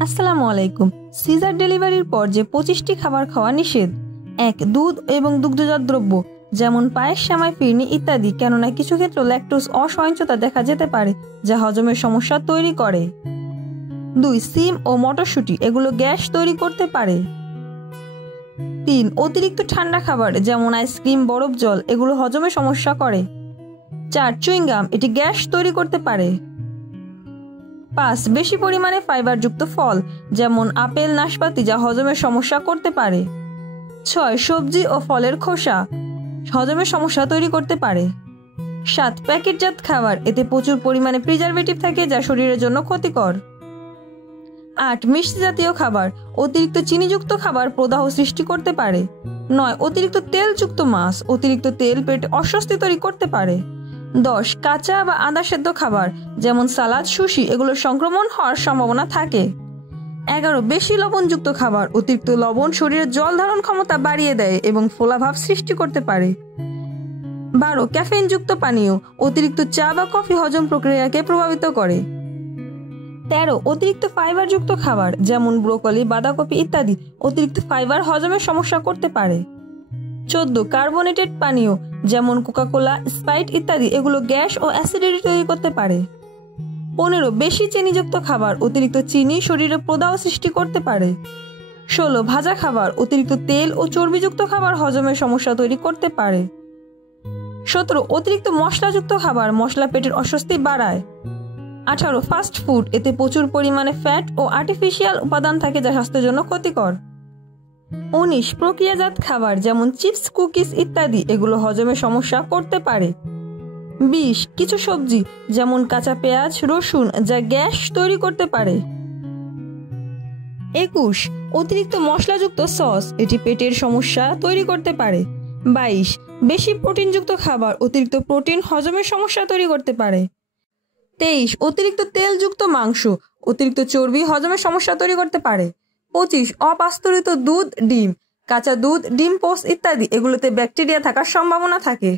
আসসালামু আলাইকুম। সিজার ডেলিভারির পর যে 25টি খাবার খাওয়া নিষেধ। 1. দুধ এবং দুগ্ধজাত দ্রব্য যেমন পায়েস, সেমাই, ফিরনি ইত্যাদি, কেননা কিছু ক্ষেত্রে ল্যাকটোজ অসহনশীলতা দেখা যেতে পারে যা হজমের সমস্যা তৈরি করে। 2. সিম ও মটরশুঁটি, এগুলো গ্যাস তৈরি করতে পারে। 3. অতিরিক্ত ঠান্ডা খাবার যেমন আইসক্রিম, বরফ জল, এগুলো হজমের সমস্যা করে। 4. চুইংগাম, এটি গ্যাস তৈরি করতে পারে। 5. বেশি পরিমাণে ফাইবারযুক্ত ফল যেমন আপেল, নাশপাতি, যা হজমের সমস্যা করতে পারে। 6. সবজি ও ফলের খোসা হজমের সমস্যা তৈরি করতে পারে। 7. প্যাকেটজাত খাবার, এতে প্রচুর পরিমাণে প্রিজারভেটিভ থাকে যা শরীরের জন্য ক্ষতিকর। 8. মিষ্টি জাতীয় খাবার, অতিরিক্ত চিনিযুক্ত খাবার প্রদাহ সৃষ্টি করতে পারে। 9. অতিরিক্ত তেলযুক্ত মাছ, অতিরিক্ত তেল পেটে অস্বস্তি তৈরি করতে পারে। 10. কাঁচা বা আধা সেদ্ধ খাবার যেমন সালাদ, সুশি, এগুলোর সংক্রমণ হওয়ার সম্ভাবনা থাকে। 11. বেশি লবণযুক্ত খাবার, অতিরিক্ত লবণ শরীরের জল ধারণ ক্ষমতা বাড়িয়ে দেয় এবং ফোলাভাব সৃষ্টি করতে পারে। 12. ক্যাফেইনযুক্ত পানীয়, অতিরিক্ত চা বা কফি হজম প্রক্রিয়াকে প্রভাবিত করে। 13. অতিরিক্ত ফাইবারযুক্ত খাবার যেমন ব্রোকলি, বাঁধাকপি ইত্যাদি, অতিরিক্ত ফাইবার হজমের সমস্যা করতে পারে। 14. কার্বোনেটেড পানীয় যেমন কোকাকোলা, স্প্রাইট ইত্যাদি, এগুলো গ্যাস ও অ্যাসিডিটি তৈরি করতে পারে। 15. বেশি চিনিযুক্ত খাবার, অতিরিক্ত চিনি শরীরে প্রদাহ সৃষ্টি করতে পারে। 16. ভাজা খাবার, অতিরিক্ত তেল ও চর্বিযুক্ত খাবার হজমের সমস্যা তৈরি করতে পারে। 17. অতিরিক্ত মশলাযুক্ত খাবার, মশলা পেটের অস্বস্তি বাড়ায়। 18. ফাস্ট ফুড, এতে প্রচুর পরিমাণে ফ্যাট ও আর্টিফিশিয়াল উপাদান থাকে যা স্বাস্থ্যের জন্য ক্ষতিকর। 19. প্রক্রিয়াজাত খাবার যেমন চিপস, কুকিজ ইত্যাদি, এগুলো হজমের সমস্যা করতে পারে। 20. কিছু সবজি যেমন কাঁচা পেঁয়াজ, রসুন, যা গ্যাস তৈরি করতে পারে। 21. অতিরিক্ত মশলাযুক্ত সস, এটি পেটের সমস্যা তৈরি করতে পারে। 22. বেশি প্রোটিনযুক্ত খাবার, অতিরিক্ত প্রোটিন হজমের সমস্যা তৈরি করতে পারে। 23. অতিরিক্ত তেলযুক্ত মাংস, অতিরিক্ত চর্বি হজমের সমস্যা তৈরি করতে পারে। 25. অপাস্তুরিত দুধ, ডিম, কাঁচা দুধ, ডিম পোস্ট ইত্যাদি, এগুলোতে ব্যাকটেরিয়া থাকার সম্ভাবনা থাকে।